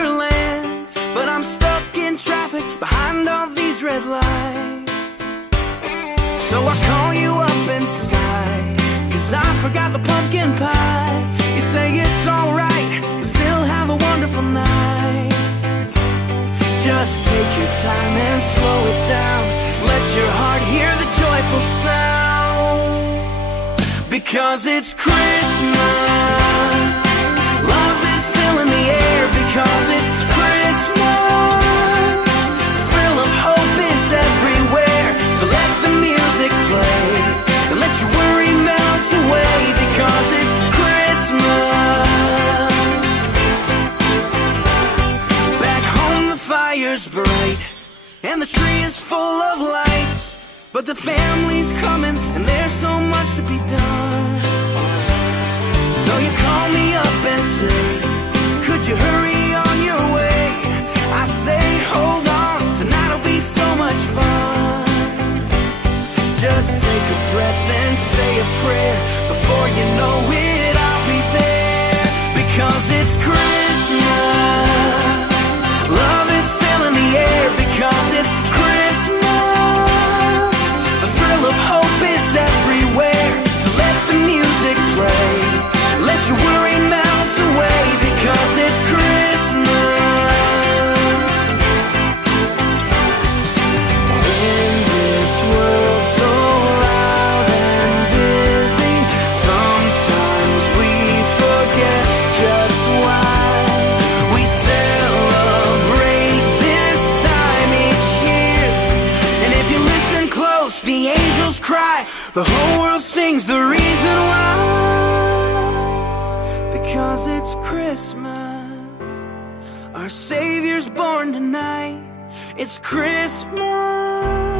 wonderland, but I'm stuck in traffic behind all these red lights. So I call you up inside, 'cause I forgot the pumpkin pie. You say it's alright, we still have a wonderful night. Just take your time and slow it down. Let your heart hear the joyful sound. Because it's Christmas, love is filling the air. Because it's Christmas, thrill of hope is everywhere. So let the music play and let your worry melt away. Because it's Christmas. Back home the fire's bright and the tree is full of lights, but the family's coming and there's so much to be done. So you call me up and say, could you hurry on your way? I say, hold on, tonight'll be so much fun. Just take a breath and say a prayer. Before you know it, I'll be there. Because it's Christmas, love is filling the air. Because it's Christmas, the thrill of hope is everywhere. So let the music play, let your worry melt away. Because it's Christmas. In this world so loud and busy, sometimes we forget just why we celebrate this time each year. And if you listen close, the angels cry, the whole world sings the reason why. Because it's Christmas, our Savior's born tonight. It's Christmas.